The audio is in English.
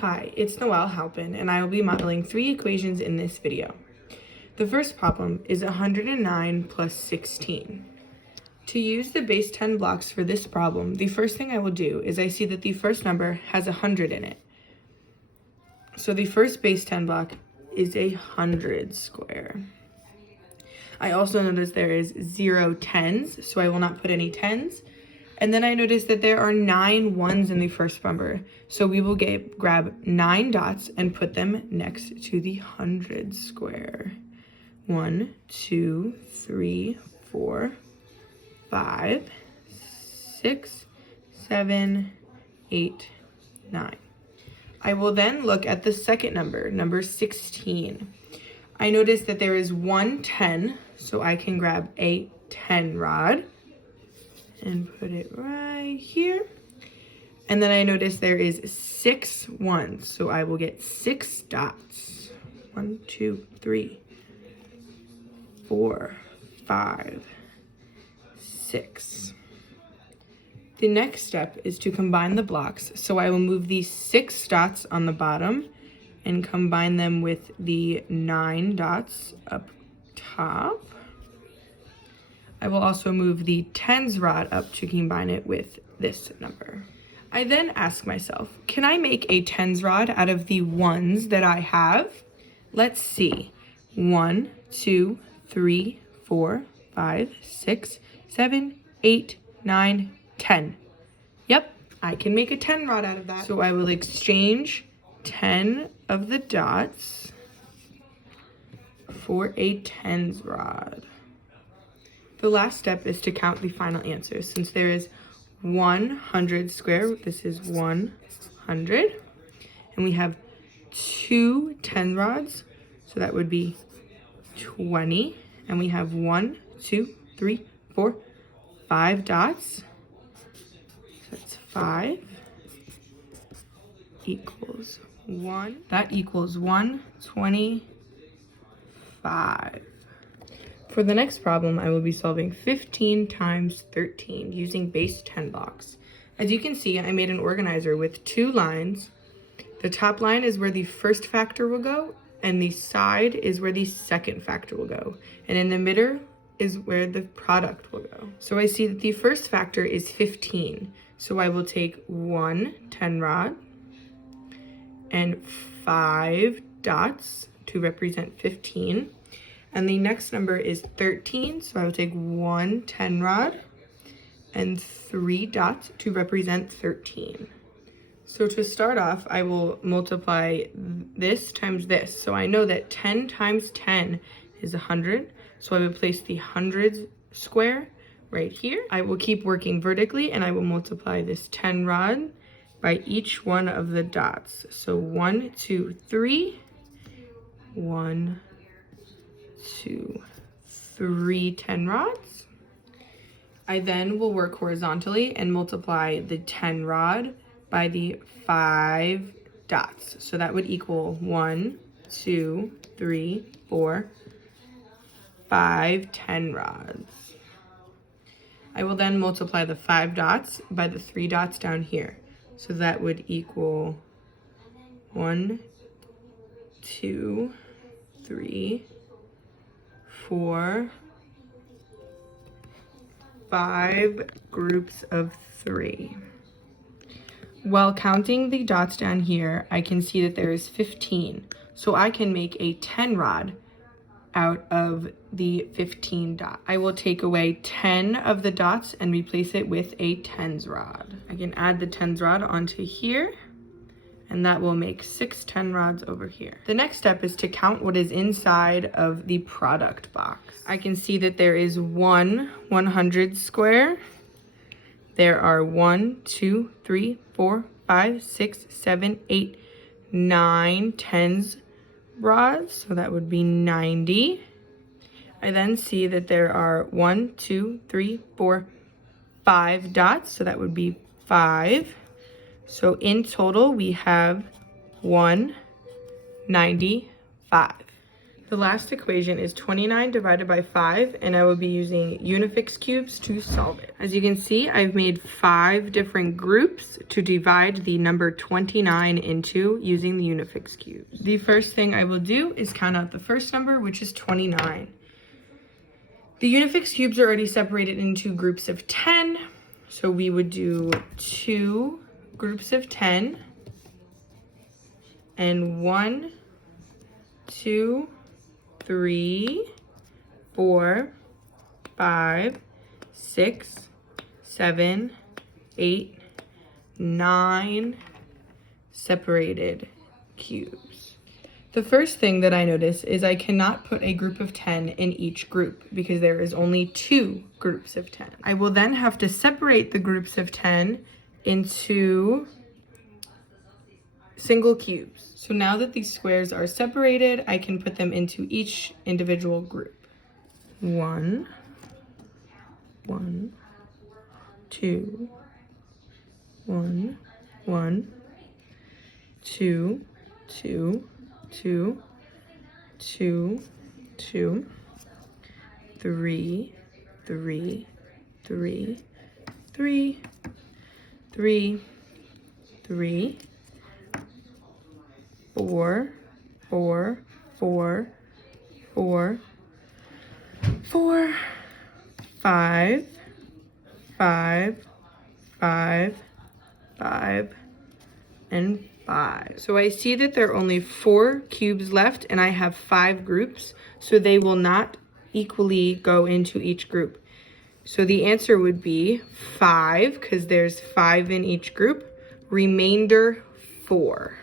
Hi, it's Noelle Halpin, and I will be modeling 3 equations in this video. The first problem is 109 plus 16. To use the base 10 blocks for this problem, the first thing I will do is I see that the first number has 100 in it. So the first base 10 block is 100 square. I also notice there is 0 tens, so I will not put any tens. And then I notice that there are 9 ones in the first number. So we will grab 9 dots and put them next to the 100 square. 1, 2, 3, 4, 5, 6, 7, 8, 9. I will then look at the second number, number 16. I notice that there is 1 10, so I can grab a 10 rod and put it right here. And then I notice there is 6 ones, so I will get 6 dots. 1, 2, 3, 4, 5, 6. The next step is to combine the blocks, so I will move these 6 dots on the bottom and combine them with the 9 dots up top. I will also move the tens rod up to combine it with this number. I then ask myself, can I make a tens rod out of the ones that I have? Let's see. 1, 2, 3, 4, 5, 6, 7, 8, 9, 10. Yep, I can make a 10 rod out of that. So I will exchange 10 of the dots for a tens rod. The last step is to count the final answer. Since there is 100 square, this is 100. And we have 2 10 rods, so that would be 20. And we have 1, 2, 3, 4, 5 dots. So that's 5 equals 1. That equals 125. For the next problem, I will be solving 15 times 13 using base 10 blocks. As you can see, I made an organizer with 2 lines. The top line is where the first factor will go, and the side is where the second factor will go. And in the middle is where the product will go. So I see that the first factor is 15. So I will take 1 10 rod and 5 dots to represent 15. And the next number is 13, so I will take 1 10 rod and 3 dots to represent 13. So to start off, I will multiply this times this. So I know that 10 times 10 is 100, so I will place the hundreds square right here. I will keep working vertically, and I will multiply this 10 rod by each one of the dots. So 1, 2, 3, 1, 2, 3 10 rods. I then will work horizontally and multiply the 10 rod by the 5 dots. So that would equal 1, 2, 3, 4, 5 10 rods. I will then multiply the 5 dots by the 3 dots down here. So that would equal 1, 2, 3, 4, 5 groups of 3. While counting the dots down here, I can see that there is 15. So I can make a 10 rod out of the 15 dots. I will take away 10 of the dots and replace it with a tens rod. I can add the tens rod onto here, and that will make 6 10 rods over here. The next step is to count what is inside of the product box. I can see that there is 1 100 square. There are 1, 2, 3, 4, 5, 6, 7, 8, 9 tens rods, so that would be 90. I then see that there are 1, 2, 3, 4, 5 dots, so that would be 5. So in total, we have 195. The last equation is 29 divided by 5, and I will be using Unifix cubes to solve it. As you can see, I've made 5 different groups to divide the number 29 into using the Unifix cubes. The first thing I will do is count out the first number, which is 29. The Unifix cubes are already separated into groups of 10, so we would do 2 groups of 10, and 1, 2, 3, 4, 5, 6, 7, 8, 9 separated cubes. The first thing that I notice is I cannot put a group of 10 in each group because there is only 2 groups of 10. I will then have to separate the groups of 10 into single cubes. So now that these squares are separated, I can put them into each individual group. 1, 1, 2, 1, 1, 2, 2, 2, 2, 2, 3, 3, 3, 3, 3, 3, 4, 4, 4, 4, 4, 5, 5, 5, 5, and 5. So I see that there are only 4 cubes left and I have 5 groups, so they will not equally go into each group. So the answer would be 5, because there's 5 in each group, remainder 4.